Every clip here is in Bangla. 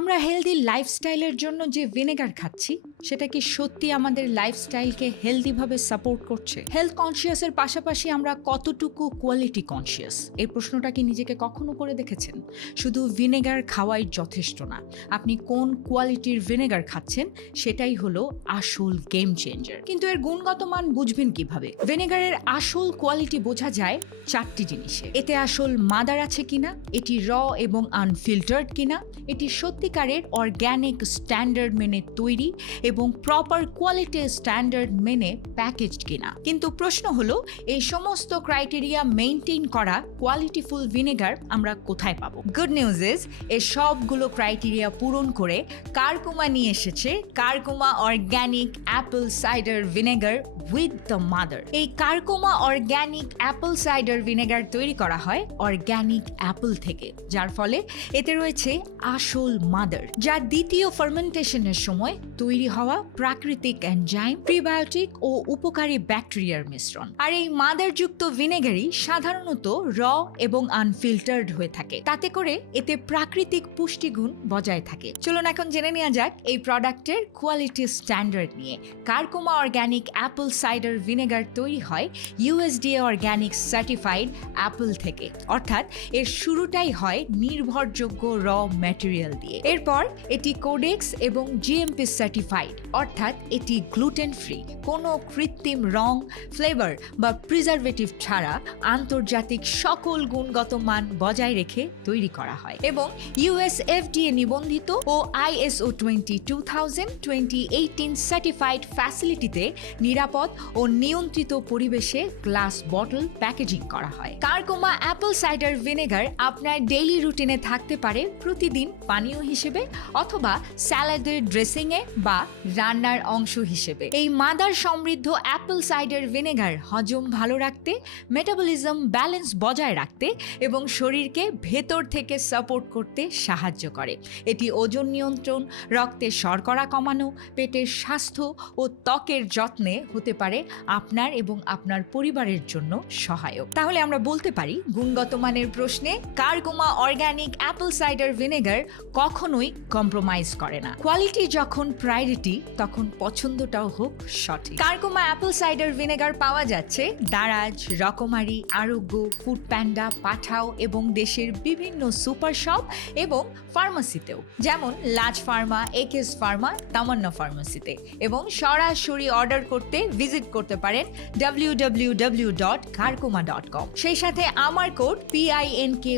আমরা হেলদি লাইফস্টাইলের জন্য যে ভিনেগার খাচ্ছি সেটা কি সত্যি আমাদের লাইফস্টাইলকে হেলদিভাবে সাপোর্ট করছে? হেলথ কনসিয়াসের পাশাপাশি আমরা কতটুকু কোয়ালিটি কনসিয়াস, এই প্রশ্নটা কি নিজেকে কখনো করে দেখেছেন? শুধু ভিনেগার খাওয়াই যথেষ্ট না, আপনি কোন কোয়ালিটির ভিনেগার খাচ্ছেন সেটাই হলো আসল গেম চেঞ্জার। কিন্তু এর গুণগত মান বুঝবেন কিভাবে? ভিনেগারের আসল কোয়ালিটি বোঝা যায় চারটি জিনিসে: এতে আসল মাদার আছে কিনা, এটি র এবং আনফিল্টার্ড কিনা, এটি সত্যিকারের অর্গ্যানিক স্ট্যান্ডার্ড মেনে তৈরি এবং প্রপার কোয়ালিটি স্ট্যান্ডার্ড মেনে প্যাকেজড কিনা। কিন্তু প্রশ্ন হলো, এই সমস্ত ক্রাইটেরিয়া মেইনটেইন করা কোয়ালিটিফুল ভিনেগার আমরা কোথায় পাবো? গুড নিউজ ইজ, এই সবগুলো ক্রাইটেরিয়া পূরণ করে কারকুমা নিয়ে এসেছে Curcuma organic apple cider vinegar with the mother. এই Curcuma organic apple cider vinegar তৈরি করা হয় অর্গ্যানিক অ্যাপল থেকে, যার ফলে এতে রয়েছে আসল মাদার, যা দ্বিতীয় ফার্মেন্টেশনের সময় তৈরি হওয়া প্রাকৃতিক এনজাইম, প্রিবায়োটিক ও উপকারী ব্যাকটেরিয়ার মিশ্রণ। আর এই মাদারযুক্ত ভিনেগারই সাধারণত র এবং আনফিল্টার্ড হয়ে থাকে, তাতে করে এতে প্রাকৃতিক পুষ্টিগুণ বজায় থাকে। চলুন এখন জেনে নেওয়া যাক এই প্রোডাক্টের কোয়ালিটি স্ট্যান্ডার্ড নিয়ে। Curcuma organic apple cider vinegar তৈরি হয় USDA অর্গ্যানিক সার্টিফাইড অ্যাপল থেকে, অর্থাৎ এর শুরুটাই হয় নির্ভরযোগ্য র ম্যাটেরিয়াল দিয়ে। এরপর এটি কোডেক্স এবং GMP সার্টিফাইড, অর্থাৎ এটি গ্লুটেন ফ্রি, কোনো কৃত্রিম রং, ফ্লেভার বা প্রিজারভেটিভ ছাড়া আন্তর্জাতিক সকল গুণগত মান বজায় রেখে তৈরি করা হয় এবং US FDA নিবন্ধিত ও ISO 22018 সার্টিফাইড ফ্যাসিলিটিতে নিরাপদ ও নিয়ন্ত্রিত পরিবেশে গ্লাস বটল প্যাকেজিং করা হয়। কারকুমা অ্যাপল সাইডার ভিনেগার আপনার ডেইলি রুটিনে থাকতে পারে প্রতিদিন পানীয় হিসেবে অথবা স্যালাডের ড্রেসিংয়ে বা রান্নার অংশ হিসেবে। এই মাদার সমৃদ্ধ অ্যাপল সাইডার ভিনেগার হজম ভালো রাখতে, মেটাবলিজম ব্যালেন্স বজায় রাখতে এবং শরীরকে ভেতর থেকে সাপোর্ট করতে সাহায্য করে। এটি ওজন নিয়ন্ত্রণ, রক্তের শর্করা কমানো, পেটের স্বাস্থ্য ও ত্বকের যত্নে হতে পারে আপনার এবং আপনার পরিবারের জন্য সহায়ক। তাহলে আমরা বলতে পারি, গুণগত মানের প্রশ্নে Curcuma organic apple cider vinegar কখনোই কম্প্রোমাইজ করে না। কোয়ালিটি যখন প্রায়োরিটি, তখন পছন্দটাও হোক সঠিক। কারকুমা অ্যাপল সাইডার ভিনেগার পাওয়া যাচ্ছে দারাজ, রকমারি, আরোগ্য, ফুড প্যান্ডা, পাঠাও এবং দেশের বিভিন্ন সুপার শপ এবং ফার্মাসিতেও, যেমন লাজ ফার্মা, একেস ফার্মা, তামান্না ফার্মাসিতে। এবং সরাসরি অর্ডার করতে ভিজিট করতে পারেন www.karkoma.com। সেই সাথে আমার কোড PINKY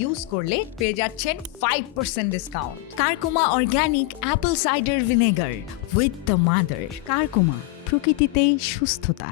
ইউজ করলে পেয়ে যাচ্ছেন 5% discount. Curcuma organic apple cider vinegar with the mother. Curcuma, প্রকৃতিতেই সুস্থতা।